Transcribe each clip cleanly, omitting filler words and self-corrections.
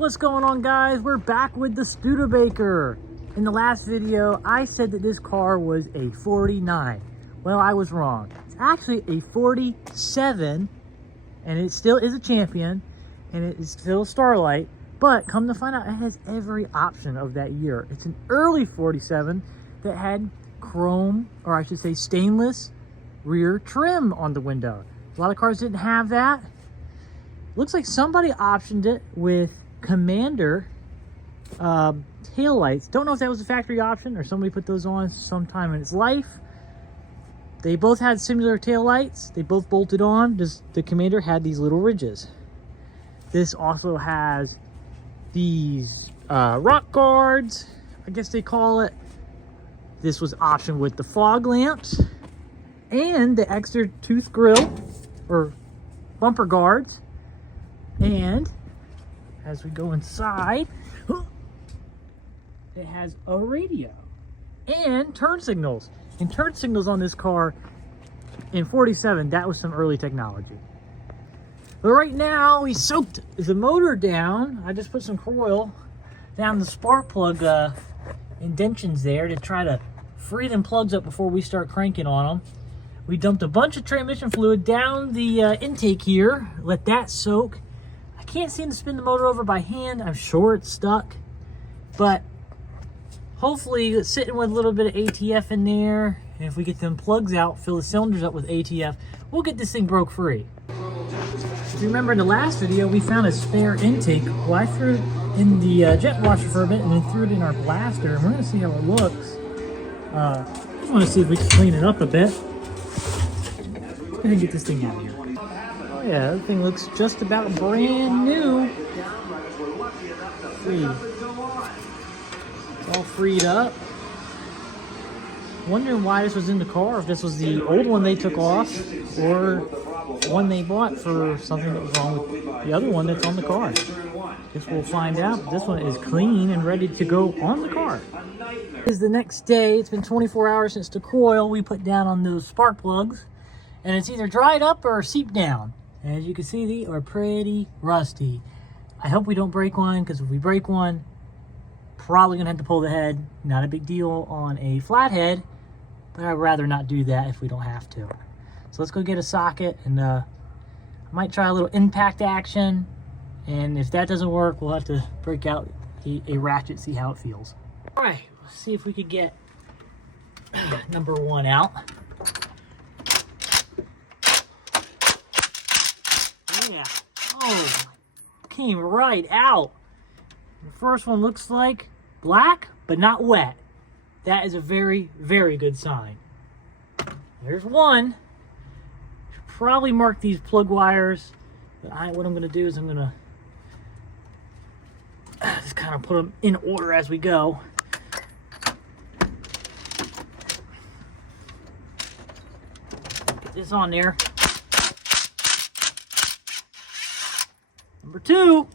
What's going on, guys? We're back with the Studebaker. In the last video, I said that this car was a 49. Well, I was wrong. It's actually a 47, and it still is a champion, and it is still a Starlight, but come to find out, it has every option of that year. It's an early 47 that had chrome, or I should say stainless, rear trim on the window. A lot of cars didn't have that. Looks like somebody optioned it with Commander taillights. Don't know if that was a factory option or somebody put those on sometime in its life. They both had similar taillights. They both bolted on. Just the Commander had these little ridges. This also has these rock guards, I guess they call it. This was optioned with the fog lamps and the extra tooth grill or bumper guards. And as we go inside, it has a radio and turn signals. And turn signals on this car in 47, that was some early technology. But right now, we soaked the motor down. I just put some coil down the spark plug indentions there to try to free them plugs up before we start cranking on them. We dumped a bunch of transmission fluid down the intake here, let that soak. I can't seem to spin the motor over by hand. I'm sure it's stuck, but hopefully it's sitting with a little bit of ATF in there. And if we get them plugs out, fill the cylinders up with ATF, we'll get this thing broke free. If you remember in the last video, we found a spare intake. Well, I threw it in the jet washer for a bit and then threw it in our blaster. And we're gonna see how it looks. Just wanna see if we can clean it up a bit. Let's go ahead and get this thing out of here. Oh yeah, that thing looks just about brand new. Free. It's all freed up. Wondering why this was in the car, if this was the old one they took off or one they bought for something that was wrong with the other one that's on the car. Guess we'll find out. This one is clean and ready to go on the car. This is the next day. It's been 24 hours since the coil we put down on those spark plugs, and it's either dried up or seeped down. And as you can see, they are pretty rusty. I hope we don't break one, because if we break one, probably gonna have to pull the head. Not a big deal on a flathead, but I'd rather not do that if we don't have to. So let's go get a socket, and I might try a little impact action, and if that doesn't work, we'll have to break out a ratchet, see how it feels. All right, let's see if we could get number one out. Yeah, oh, came right out. The first one looks like black, but not wet. That is a very, very good sign. There's one. Should probably mark these plug wires. But what I'm going to do is I'm going to just kind of put them in order as we go. Get this on there. Number two.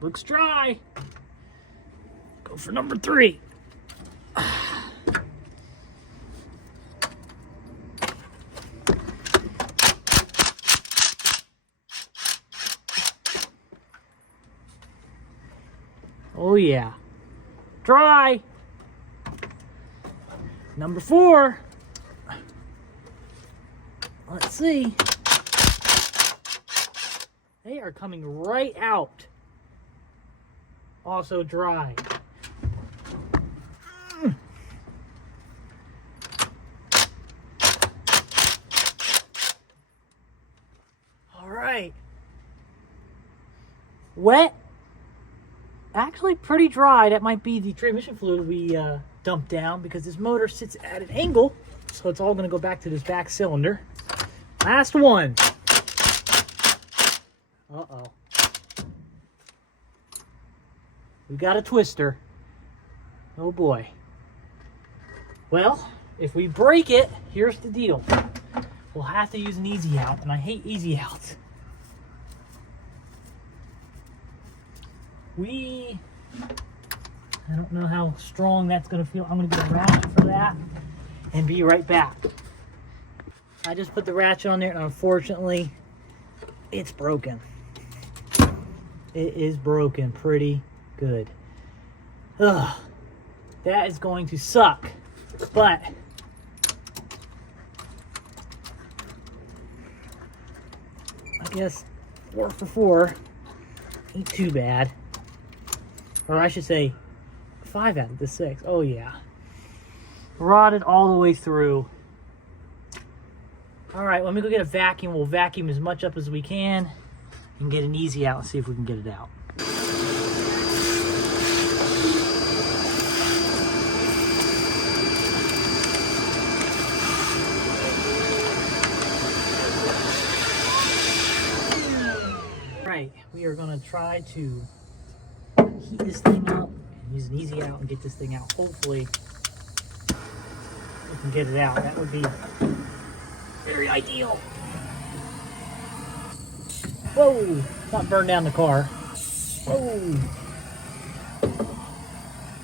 Looks dry. Go for number three. Oh yeah. Dry. Number four. Let's see. They are coming right out. Also dry. All right. Wet. Actually pretty dry. That might be the transmission fluid we dumped down, because this motor sits at an angle. So it's all going to go back to this back cylinder. Last one. Uh-oh. We got a twister. Oh boy. Well, if we break it, here's the deal. We'll have to use an easy out, and I hate easy outs. I don't know how strong that's going to feel. I'm going to get a ratchet for that and be right back. I just put the ratchet on there, and unfortunately, it's broken. It is broken pretty good. Ugh, that is going to suck, but I guess 4 for 4 ain't too bad. Or I should say 5 out of the 6. Oh yeah. Rotted all the way through. All right, let me go get a vacuum. We'll vacuum as much up as we can and get an easy out and see if we can get it out. Right, we are gonna try to heat this thing up and use an easy out and get this thing out. Hopefully we can get it out. That would be very ideal. Whoa, not burn down the car. Whoa.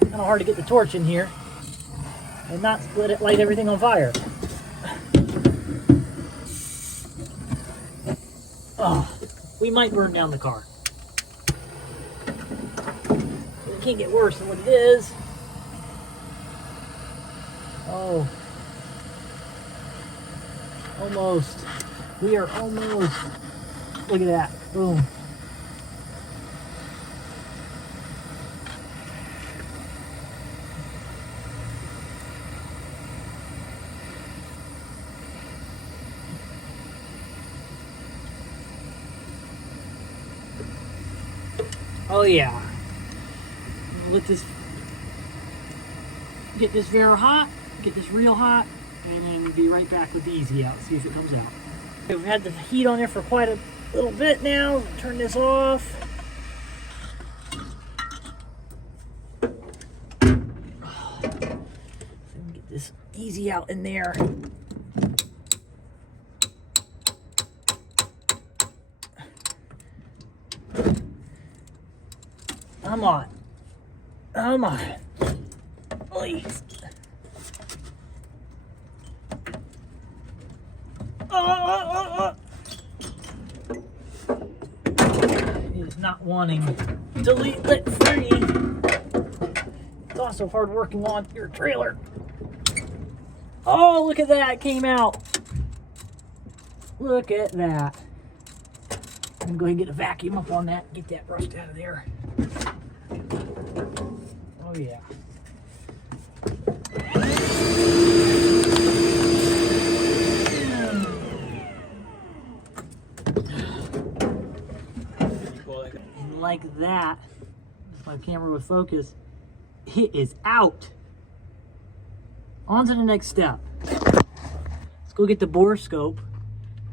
Kind of hard to get the torch in here and not split it, light everything on fire. Oh, we might burn down the car. It can't get worse than what it is. Oh. Almost. We are almost. Look at that. Boom. Oh yeah. Let this get this very hot, get this real hot, and then we'll be right back with the easy out, see if it comes out. We've had the heat on there for quite a little bit now. Turn this off. Get this easy out in there. Come on. Come on. Please. It is not wanting to let free. It's also hard working on your trailer. Oh, look at that. It came out. Look at that. I'm going to go ahead and get a vacuum up on that. Get that rust out of there. Oh, yeah. And like that, if my camera would focus, it is out. On to the next step. Let's go get the bore scope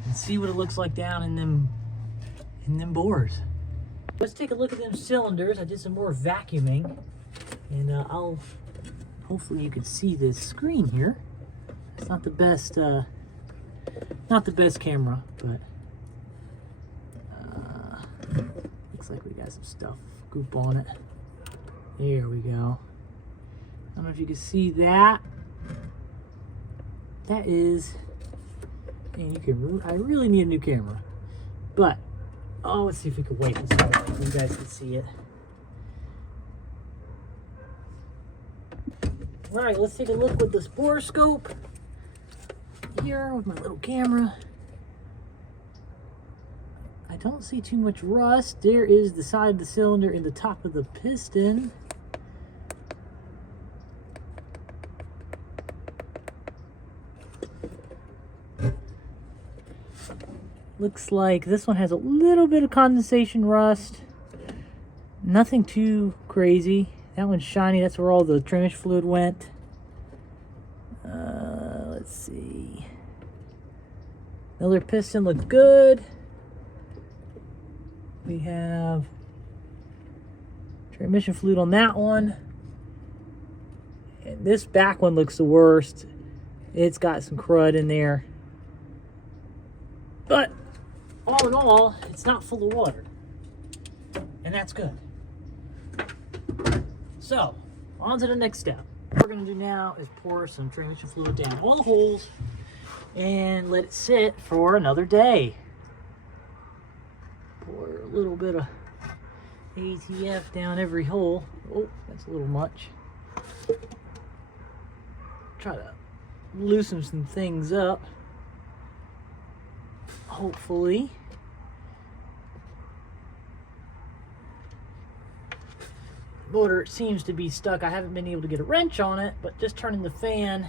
and see what it looks like down in them bores. Let's take a look at them cylinders. I did some more vacuuming, and hopefully you can see this screen here. It's not the best camera, but looks like we got some stuff goop on it. There we go. I don't know if you can see that. That is, and you can. I really need a new camera, but let's see if we can wait this out so you guys can see it. All right, let's take a look with this bore scope here with my little camera. I don't see too much rust. There is the side of the cylinder and the top of the piston. Looks like this one has a little bit of condensation rust. Nothing too crazy. That one's shiny. That's where all the transmission fluid went. Let's see. Another piston looks good. We have transmission fluid on that one. And this back one looks the worst. It's got some crud in there. But all in all, it's not full of water. And that's good. So, on to the next step. What we're going to do now is pour some transmission fluid down all the holes and let it sit for another day. Pour a little bit of ATF down every hole. Oh, that's a little much. Try to loosen some things up. Hopefully. Motor seems to be stuck. I haven't been able to get a wrench on it, but just turning the fan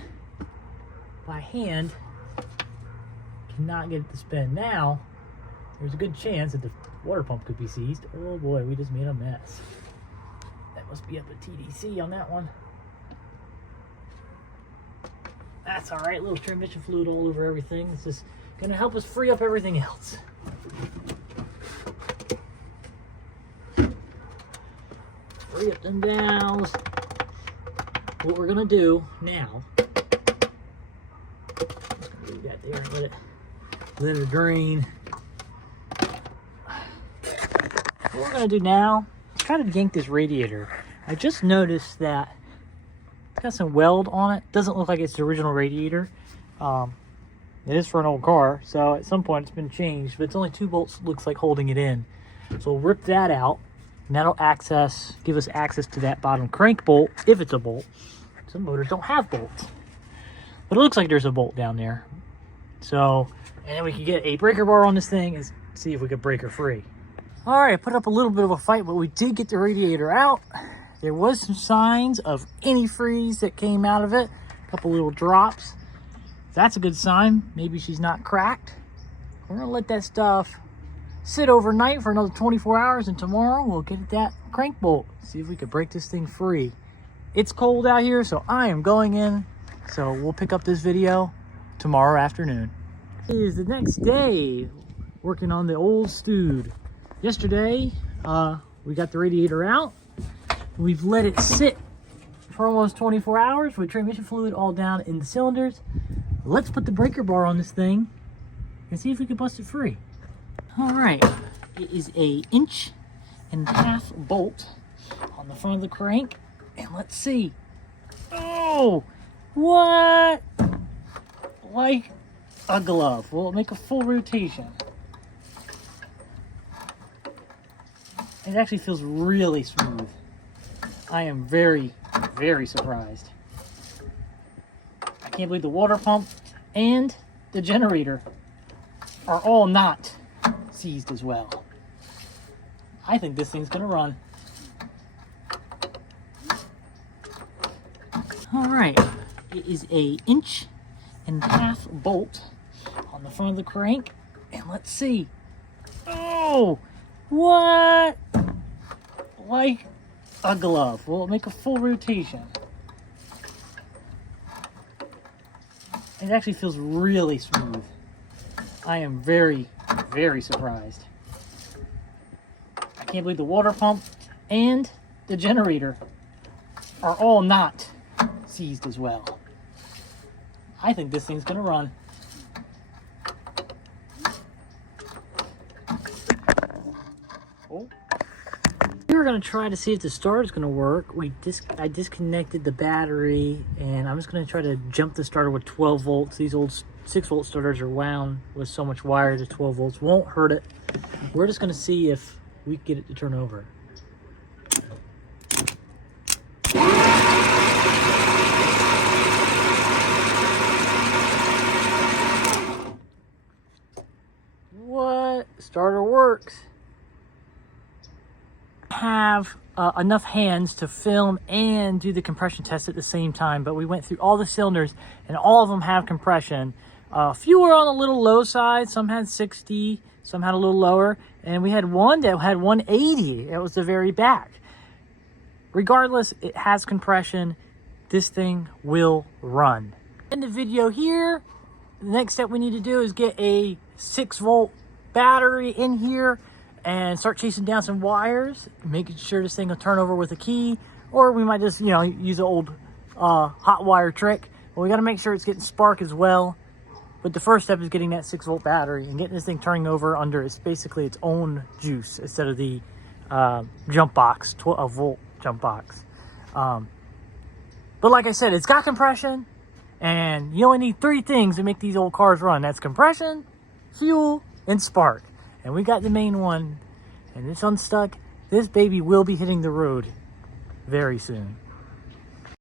by hand cannot get it to spin. Now, there's a good chance that the water pump could be seized. Oh boy, we just made a mess. That must be up at TDC on that one. That's all right. A little transmission fluid all over everything. This is going to help us free up everything else. Free up them valves. What we're going to do now, just going to leave that there and let it drain. What we're going to do now is try to yank this radiator. I just noticed that it's got some weld on it. Doesn't look like it's the original radiator. It is for an old car, so at some point it's been changed, but it's only 2 bolts, looks like, holding it in. So we'll rip that out, and that'll give us access to that bottom crank bolt, if it's a bolt. Some motors don't have bolts, but it looks like there's a bolt down there. So, and then we can get a breaker bar on this thing and see if we can break her free. All right, I put up a little bit of a fight, but we did get the radiator out. There was some signs of antifreeze that came out of it, a couple little drops. That's a good sign. Maybe she's not cracked. We're gonna let that stuff sit overnight for another 24 hours, and tomorrow we'll get at that crank bolt, see if we can break this thing free. It's cold out here, so I am going in. So we'll pick up this video tomorrow afternoon. It is the next day working on the old Stude. Yesterday, we got the radiator out. We've let it sit for almost 24 hours with transmission fluid all down in the cylinders. Let's put the breaker bar on this thing and see if we can bust it free. All right, it is a 1.5 inch bolt on the front of the crank, and let's see. Oh, what? Like a glove. We'll make a full rotation. It actually feels really smooth. I am very, very surprised. I can't believe the water pump and the generator are all not seized as well. I think this thing's gonna run. All right, it is a 1.5 inch bolt on the front of the crank, and let's see. Oh, what? Like a glove. We'll make a full rotation. It actually feels really smooth. I am very, very surprised. I can't believe the water pump and the generator are all not seized as well. I think this thing's gonna run. Oh. We were gonna try to see if the starter is gonna work. I disconnected the battery, and I'm just gonna try to jump the starter with 12 volts. These old 6-volt starters are wound with so much wire to 12 volts. Won't hurt it. We're just gonna see if we can get it to turn over. What? Starter works. Have enough hands to film and do the compression test at the same time, but we went through all the cylinders and all of them have compression. A few were on a little low side, some had 60, some had a little lower, and we had one that had 180. It was the very back. Regardless, it has compression. This thing will run. In the video here, the next step we need to do is get a 6-volt battery in here and start chasing down some wires, making sure this thing will turn over with a key, or we might just, use the old hot wire trick. But we got to make sure it's getting spark as well. But the first step is getting that 6-volt battery and getting this thing turning over under basically its own juice instead of the jump box, 12-volt jump box. But like I said, it's got compression, and you only need 3 things to make these old cars run. That's compression, fuel, and spark. And we got the main one, and it's unstuck. This baby will be hitting the road very soon.